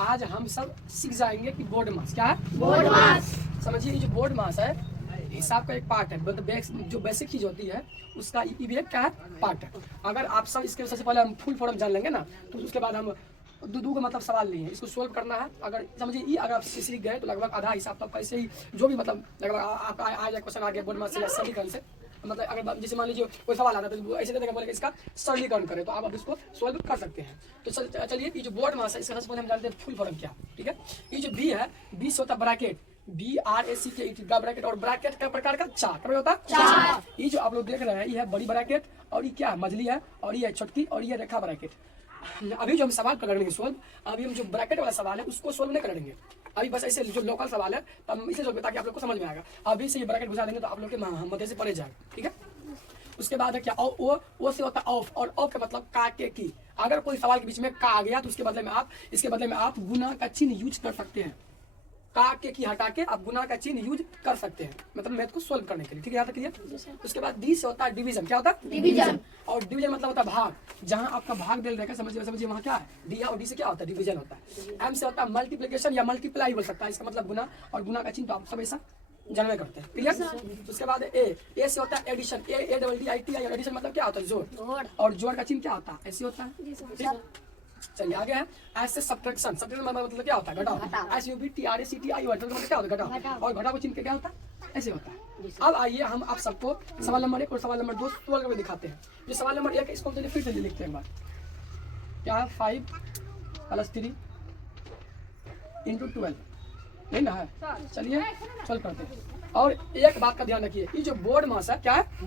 आज हम सब सीख जाएंगे कि बोर्ड मास क्या है। बोर्ड मास समझिए, ये जो बोर्ड मास है हिसाब का एक पार्ट है, मतलब जो बेसिक चीज होती है उसका ये भी एक क्या है पार्ट है। अगर आप सब इसके सबसे पहले हम फुल फॉर्म जान लेंगे ना, तो उसके बाद हम दो का मतलब सवाल नहीं है, इसको सोल्व करना है। अगर समझिए ये अगर आप सीख गए तो लगभग आधा हिसाब तो ऐसे ही जो भी मतलब लगभग आपका आ जाए क्वेश्चन आ गया बोर्ड मास से या सरलीकरण से, मतलब अगर जैसे मान लीजिए कोई सवाल आता है तो ऐसे देगा बोलेगा इसका सरलीकरण करें, तो आप अब इसको सोल्व कर सकते हैं। तो चलिए, ये जो बोर्ड मास है इसका सबसे पहले हम जानते हैं फुल फॉर्म क्या, ठीक है। ये जो बी है, बी से होता है ब्रैकेट, BRACK का ब्रैकेट, और ब्रैकेट का प्रकार का चार होता है। ये जो आप लोग देख रहे हैं ये है बड़ी ब्रैकेट, और ये क्या है मझली है, और ये है छोटकी, और ये रेखा ब्रैकेट। अभी जो हम सवाल करेंगे सोल्व, अभी हम जो ब्रैकेट वाला सवाल है उसको सोल्व नहीं करेंगे, अभी बस ऐसे जो लोकल सवाल है तो हम इसे सोल्व ताकि आप लोग को समझ में आएगा। अभी से ये ब्रैकेट घुसा देंगे तो आप लोग के मध्य से पढ़े जाएगा, ठीक है। उसके बाद है क्या ओ से होता है ऑफ, और ऑफ का मतलब का के की। अगर कोई सवाल के बीच में का आ गया तो इसके बदले में आप गुना का चिन्ह यूज कर सकते हैं। का के की हटा के आप गुना का चिन्ह यूज कर सकते हैं, मतलब मैथ को सोल्व करने के लिए, ठीक है। यहाँ तक क्लियर। उसके बाद डी से होता है डिवीजन, क्या होता है डिवीजन, और डिवीजन मतलब होता है भाग। जहाँ आपका भाग दिल रहेगा समझिए वहाँ क्या है डी है, और डी से क्या होता है डिवीजन होता है। एम से होता है मल्टीप्लिकेशन या मल्टीप्लाई बोल सकता है, इसका मतलब गुना, और गुना का चिन्ह तो आप सब ऐसा जानवे करते हैं, क्लियर। उसके बाद ए से होता है एडिशन, ADDITI, एडिशन मतलब क्या होता है जोड़, और जोड़ का चिन्ह क्या होता है ऐसे होता है। चलिए आगे है ऐसे सब्ट्रैक्शन मतलब क्या होता है घटाओ, SUBTRACTI मतलब क्या होता है घटाओ, और घटाओ चिन्ह क्या होता है ऐसे होता है। अब आइए हम आप सबको सवाल नंबर 1 और सवाल नंबर 2 सोल्व करके दिखाते हैं। जो सवाल नंबर 1 है इसको हम फिर से लिखते हैं एक बार, क्या है 5 + 3 × 12 नहीं ना है। चलिए सोल्व करते हैं। और एक बात का ध्यान रखिए, ये जो बोर्ड मास है क्या है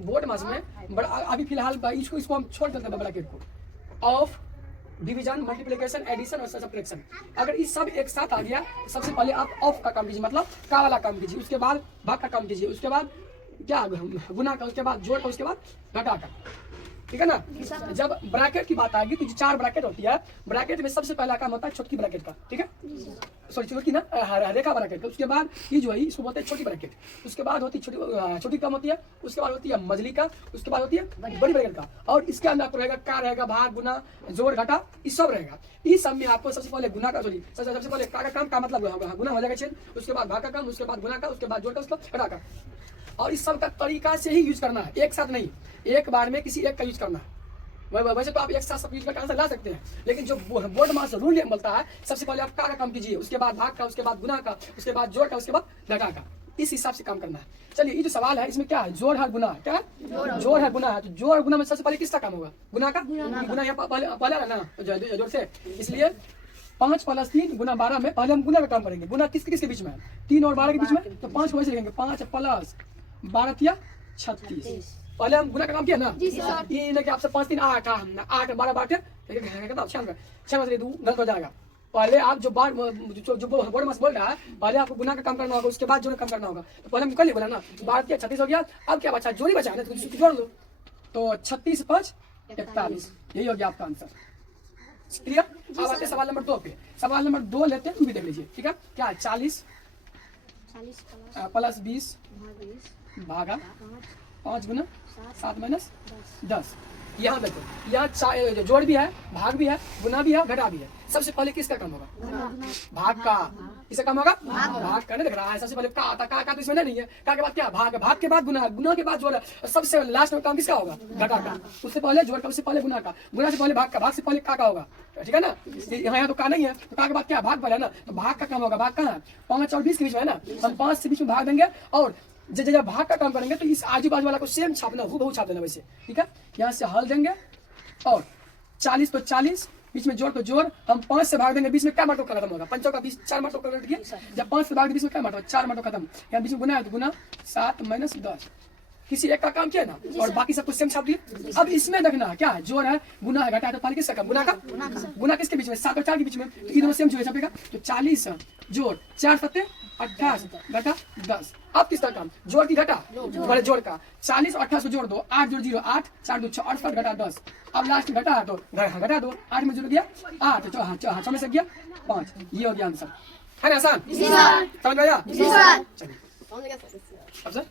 बोर्ड मास में बड़ा अभी फिलहाल इसको हम छोड़ देते हैं ब्रैकेट को, ऑफ डिवीजन मल्टीप्लिकेशन एडिशन और सब्ट्रैक्शन। अगर ये सब एक साथ आ गया तो सबसे पहले आप ऑफ का काम कीजिए, मतलब का वाला काम कीजिए, उसके बाद भाग का काम कीजिए, उसके बाद क्या गुना का, उसके बाद जोड़ का, उसके बाद घटा का, ठीक है ना। जब ब्रैकेट की बात आएगी तो जो 4 ब्रैकेट होती है, ब्रैकेट में सबसे पहला काम होता है छोटी ब्रैकेट का, ठीक है, सॉरी छोटी ना रेखा ब्रैकेट का। उसके बाद ये जो है इसको बोलते हैं छोटी ब्रैकेट, उसके बाद होती है छोटी कम होती है, उसके बाद होती है मझली का, उसके बाद होती है बड़ी ब्रैकेट का, और इसके अंदर आपको रहेगा का रहेगा, भाग गुना जोड़ घटा ये सब रहेगा। इस सब में आपको सबसे पहले गुना का सबसे पहले का काम का मतलब गुना हो जाएगा चिन्ह, उसके बाद भाग का काम, उसके बाद गुना का, उसके बाद जोड़ का, उसके बाद घटा का। और इस सब का तरीका से ही यूज करना है, एक साथ नहीं, एक बार में किसी एक का यूज करना है। वैसे तो आप एक साथ सब यूज करके आंसर ला सकते हैं, लेकिन जो बोर्ड मास रूल बोलता है सबसे पहले आप का काम कीजिए, उसके बाद भाग का, उसके बाद गुना का, उसके बाद जोड़ का, उसके बाद घटा का, इस हिसाब से काम करना है। चलिए ये जो सवाल है इसमें क्या है जोड़ है गुना, क्या है जोड़ है गुना है, तो जोड़ गुना में सबसे पहले किसका काम होगा गुना का, गुना यहाँ पहले है ना जोड़ से, इसलिए 5 + 3 × 12 में पहले हम गुना का काम करेंगे। गुना किसके बीच में है 3 और 12 के बीच में, तो 5 को वैसे लिखेंगे 5 + 12 = 36। पहले हम गुना का काम किया ना, ये नहीं कि आपसे 5 3 8 8 12 बांटे कितना 6 2 गलत हो जाएगा। पहले आप जो बोर्ड मास बोल रहा है पहले आपको गुना का काम करना होगा, उसके बाद जोड़ का काम करना होगा। तो पहले हम कल ही बोला ना 12 × 36 हो गया, अब क्या बचा जोड़ी बचा है तो जोड़ लो, तो 36 × 5 = 41, यही हो गया आपका आंसर, क्लियर। अब आते हैं सवाल नंबर 2 पे। सवाल नंबर 2 लेते हैं, भी देख लीजिए, ठीक है। क्या है 40 + 20 भागा 5 × 7 - 10। यहाँ देखो, यहाँ जोड़ भी है, भाग भी है, गुना भी है, घटा भी है। सबसे पहले किसका काम होगा भाग का, किसका काम होगा भाग का। नहीं दिख रहा है सबसे पहले का आता, का तो इसमें नहीं है, का के बाद क्या भाग, भाग के बाद गुना, गुना के बाद जोड़, सबसे लास्ट में काम किसका होगा घटा का। उससे पहले जोड़ का, उससे पहले गुना का, गुना से पहले भाग का, भाग से पहले का होगा, ठीक है ना। यहाँ तो का नहीं है, तो का के बाद क्या भाग पहले है ना, तो भाग का काम होगा। भाग कहाँ है 5 और 20 के बीच में है ना, हम 5 से बीच में भाग देंगे, और जब भाग का काम करेंगे तो इस आजू बाजू वाला को सेम छापना, हूबहू छाप देना वैसे, ठीक है। यहाँ से हल देंगे, और 40 तो 40, बीच में जोड़ तो जोड़, हम 5 से भाग देंगे, बीच में क्या मटो खत्म होगा 5 का 20 4 मटो कर दिया, जब 5 से भाग बीच में क्या मटो 4 मटो खत्म। यहाँ बीच में गुना है तो गुना 7 - 10, किसी एक का काम किया ना, और बाकी सब कुछ सेम छाप दिए। अब इसमें देखना क्या है जोड़ है गुना है घटा है, तो पहले किसका काम गुना का, गुना किसके बीच में 7 और 4 के बीच में, तो ये दोनों सेम जोड़ छापेगा, तो 40 जोड़ 4 × 7 = 28 घटा 10। अब किसका काम जोड़ की घटा, पहले जोड़ का 40 और 28 को जोड़ दो, 8 जोड़ 0 8 4 2 6 68 घटा 10। अब लास्ट में घटा है तो घटा दो, 8 में जुड़ गया 8, 6 में से गया 5, ये हो गया आंसर, है ना आसान, समझ में आया। चलिए अब सर